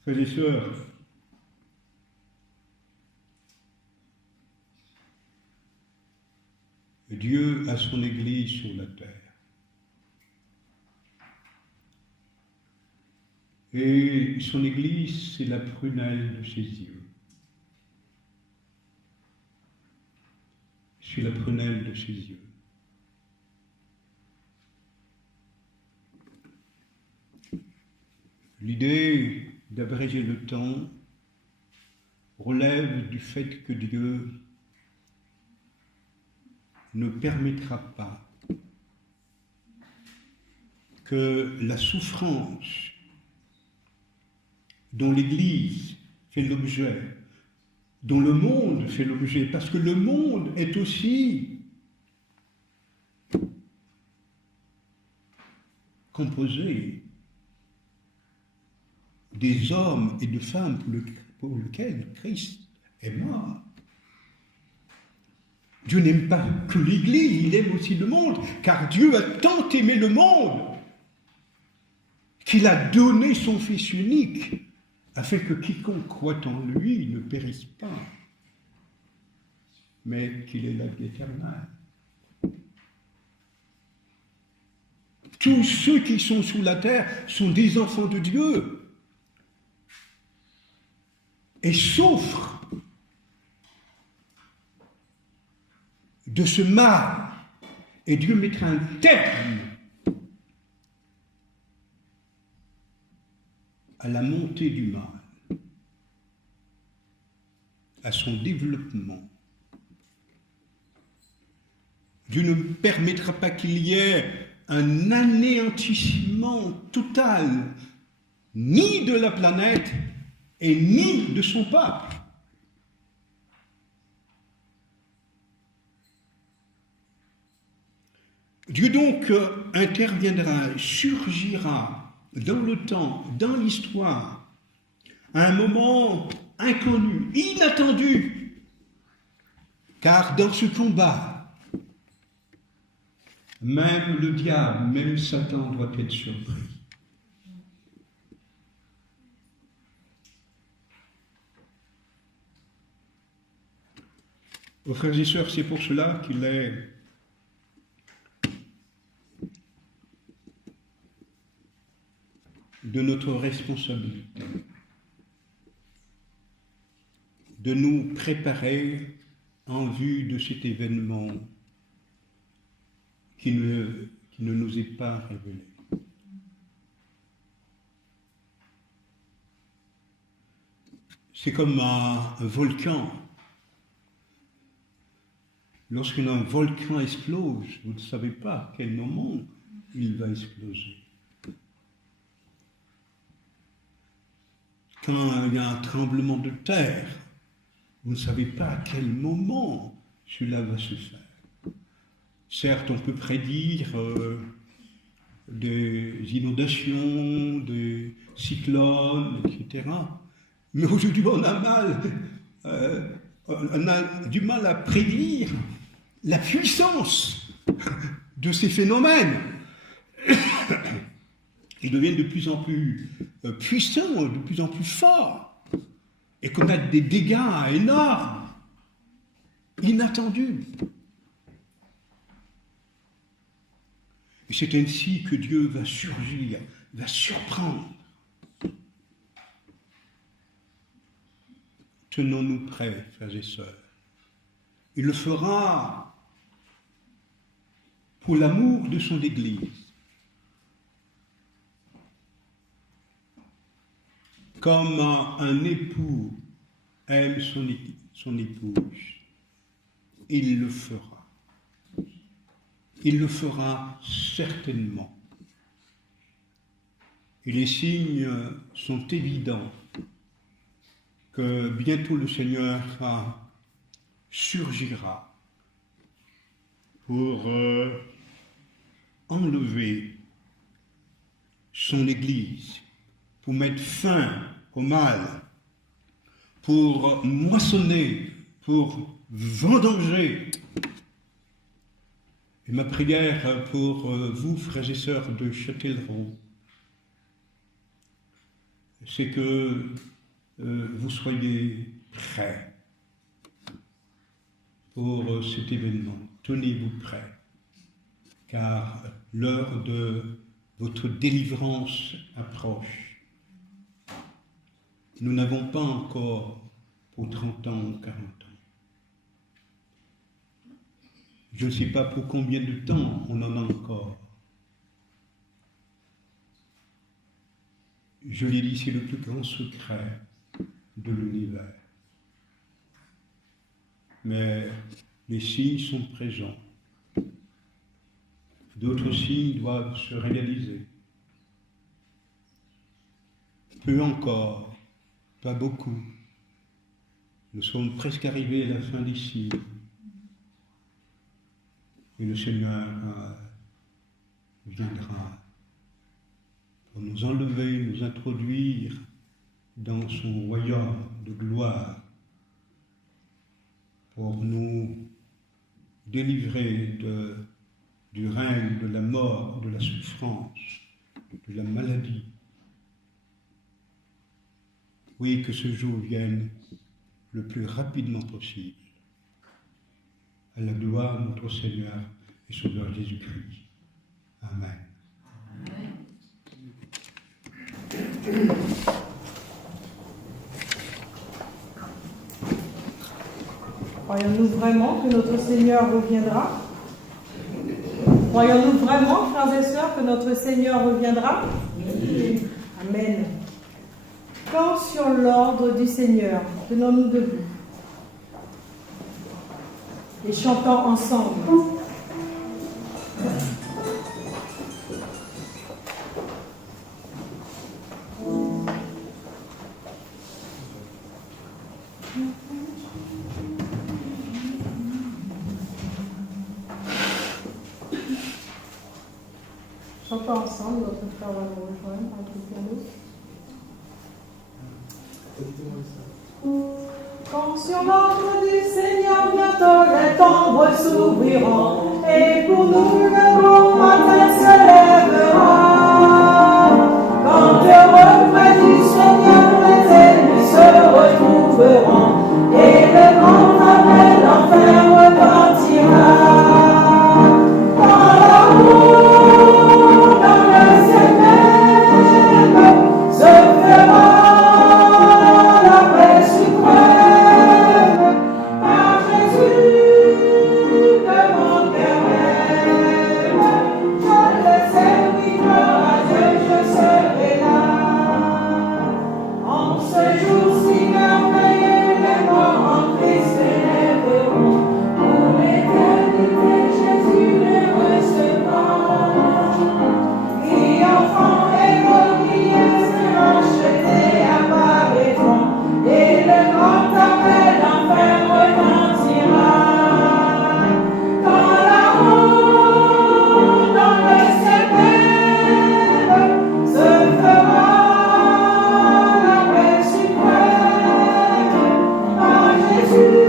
Frères et sœurs, Dieu a son Église sur la terre. Et son Église, c'est la prunelle de ses yeux. C'est la prunelle de ses yeux. L'idée d'abréger le temps relève du fait que Dieu ne permettra pas que la souffrance dont l'Église fait l'objet, dont le monde fait l'objet, parce que le monde est aussi composé des hommes et de femmes pour lesquels Christ est mort. Dieu n'aime pas que l'Église, il aime aussi le monde, car Dieu a tant aimé le monde qu'il a donné son Fils unique, afin que quiconque croit en lui ne périsse pas, mais qu'il ait la vie éternelle. Tous ceux qui sont sous la terre sont des enfants de Dieu et souffrent de ce mal, et Dieu mettra un terme à la montée du mal, à son développement. Dieu ne permettra pas qu'il y ait un anéantissement total, ni de la planète et ni de son peuple. Dieu donc interviendra, surgira dans le temps, dans l'histoire, à un moment inconnu, inattendu, car dans ce combat, même le diable, même Satan doit être surpris. Aux frères et sœurs, c'est pour cela qu'il est de notre responsabilité de nous préparer en vue de cet événement qui ne nous est pas révélé. C'est comme un volcan. Lorsqu'un volcan explose, vous ne savez pas à quel moment il va exploser. Quand il y a un tremblement de terre, vous ne savez pas à quel moment cela va se faire. Certes, on peut prédire des inondations, des cyclones, etc. Mais aujourd'hui, on a du mal à prédire la puissance de ces phénomènes. Ils deviennent de plus en plus puissants, de plus en plus forts, et qu'on a des dégâts énormes, inattendus. Et c'est ainsi que Dieu va surgir, va surprendre. Tenons-nous prêts, frères et sœurs. Il le fera pour l'amour de son Église. Comme un époux aime son épouse, il le fera. Il le fera certainement. Et les signes sont évidents que bientôt le Seigneur surgira pour enlever son Église, pour mettre fin au mal, pour moissonner, pour vendanger. Et ma prière pour vous, frères et sœurs de Châtellerault, c'est que vous soyez prêts pour cet événement. Tenez-vous prêts. car l'heure de votre délivrance approche. Nous n'avons pas encore pour 30 ans ou 40 ans. Je ne sais pas pour combien de temps on en a encore. Je l'ai dit, c'est le plus grand secret de l'univers. Mais les signes sont présents. D'autres signes doivent se réaliser. Peu encore, pas beaucoup. Nous sommes presque arrivés à la fin des signes. Et le Seigneur viendra pour nous enlever, nous introduire dans son royaume de gloire, pour nous délivrer du règne, de la mort, de la souffrance, de la maladie. Oui, que ce jour vienne le plus rapidement possible, à la gloire de notre Seigneur et Sauveur Jésus-Christ. Amen. Croyons-nous vraiment que notre Seigneur reviendra? Croyons-nous vraiment, frères et sœurs, que notre Seigneur reviendra? Oui. Amen. Quand sur l'ordre du Seigneur, tenons-nous debout et chantons ensemble. Chantons ensemble, notre frère va nous rejoindre avec le piano. Quand sur l'ordre du Seigneur bientôt les tombes s'ouvriront, et pour nous le grand matin se lèvera. Quand heureux près du Seigneur les élus se retrouveront, et le grand appel d'enfer retentira. Quand là-haut, dans le ciel même, se fera la paix suprême, par Jésus de mon cœur même. Je le sais, oui, gloire à Dieu, je serai là. En ce jour si merveilleux, les morts en Christ s'élèveront. Pour l'éternité, Jésus les recevra. Et enfants et glorieux se rachetés apparaîtront, et le grand appel d'enfer retentira. Quand là-haut, dans le ciel même, se fera la paix suprême, par Jésus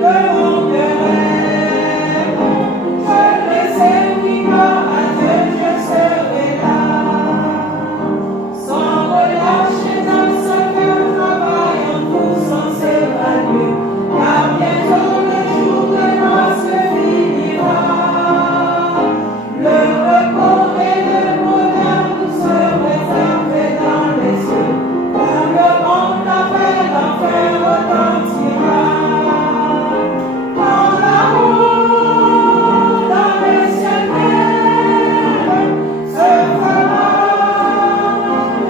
de mon cœur aime. Je le sais, oui, gloire à Dieu, je serai là. Sans relâcher dans ce cœur, travaillons tous sans s'évanouir, car bientôt le jour de noces finira. Le repos et le bonheur nous seront réservés dans les cieux, quand le grand appel d'enfer retentira. Quand là-haut, dans le ciel même, se fera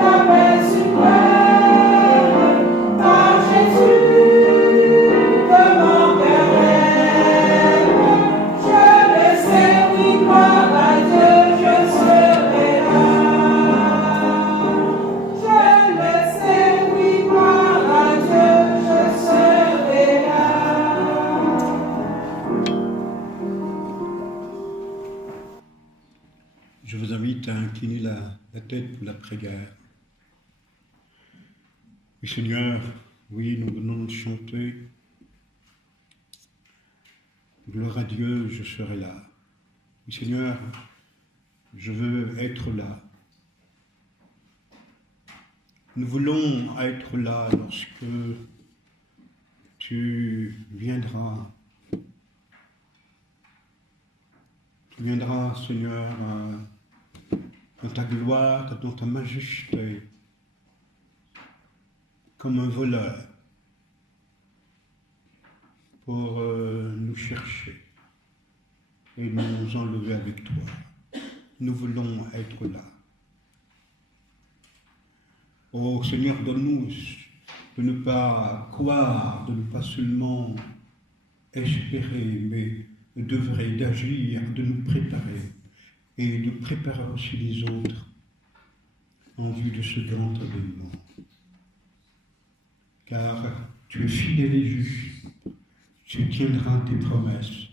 la paix suprême, par Jésus de mon cœur aime. Je le sais, oui, gloire à Dieu, je serai là. Je le sais, oui, gloire à Dieu, je serai là. Je vous invite à incliner la tête pour la prière. Oui, Seigneur, oui, nous venons de chanter. Gloire à Dieu, je serai là. Oui, Seigneur, je veux être là. Nous voulons être là lorsque tu viendras. Tu viendras, Seigneur, dans ta gloire, dans ta majesté, comme un voleur, pour nous chercher et nous enlever avec toi. Nous voulons être là. Oh Seigneur, donne-nous de ne pas croire, de ne pas seulement espérer, mais d'œuvrer, d'agir, de nous préparer et de préparer aussi les autres en vue de ce grand événement. Car tu es fidèle et juste, tu tiendras tes promesses,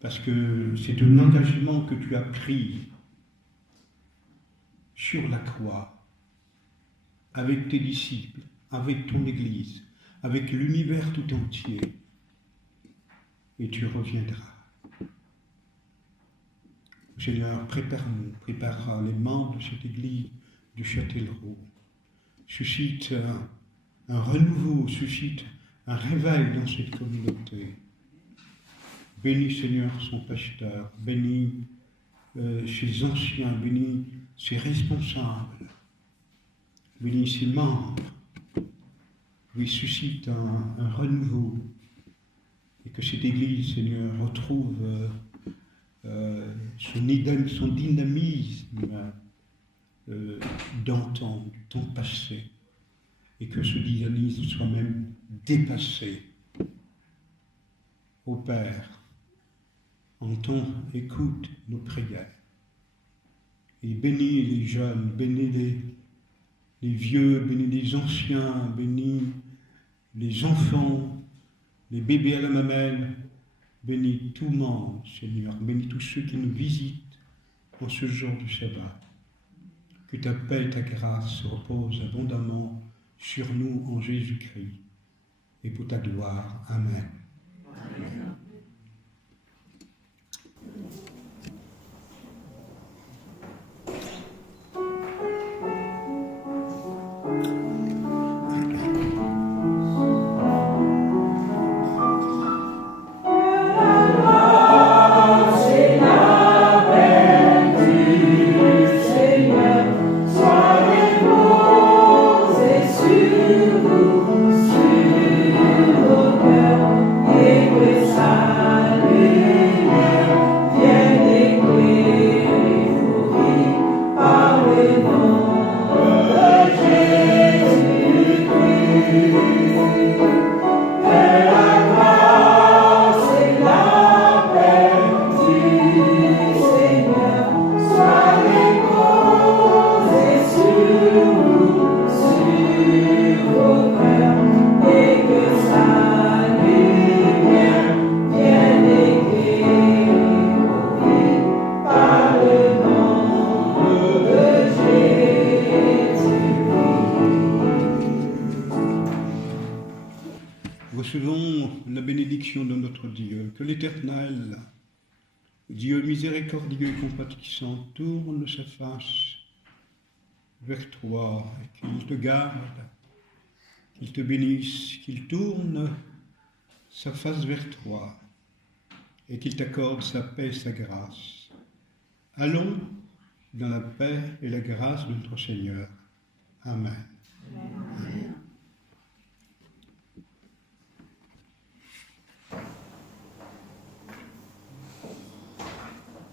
parce que c'est un engagement que tu as pris sur la croix, avec tes disciples, avec ton Église, avec l'univers tout entier, et tu reviendras. Seigneur, prépare-nous, prépare les membres de cette Église du Châtellerault. Suscite un renouveau, suscite un réveil dans cette communauté. Bénis, Seigneur, son pasteur, bénis ses anciens, bénis ses responsables, bénis ses membres, lui suscite un renouveau, et que cette Église, Seigneur, retrouve son dynamisme d'antan, du temps passé, et que ce dynamisme soit même dépassé. Ô Père, entends, écoute nos prières, et bénis les jeunes, bénis les vieux, bénis les anciens, bénis les enfants, les bébés à la mamelle, bénis tout le monde, Seigneur, bénis tous ceux qui nous visitent en ce jour du sabbat. Que ta paix et ta grâce reposent abondamment sur nous en Jésus-Christ, et pour ta gloire. Amen. Amen. Recevons la bénédiction de notre Dieu. Que l'Éternel, Dieu miséricordieux et compatissant, tourne sa face vers toi, et qu'il te garde, qu'il te bénisse, qu'il tourne sa face vers toi, et qu'il t'accorde sa paix et sa grâce. Allons dans la paix et la grâce de notre Seigneur. Amen. Amen.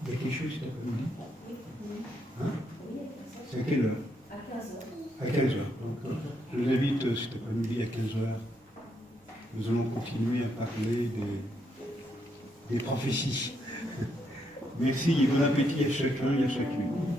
Il y a quelque chose cet après-midi? Hein? C'est à quelle heure? À 15h. À 15h. Donc, je vous invite cet après-midi à 15h. Nous allons continuer à parler des prophéties. Merci et bon appétit à chacun et à chacune.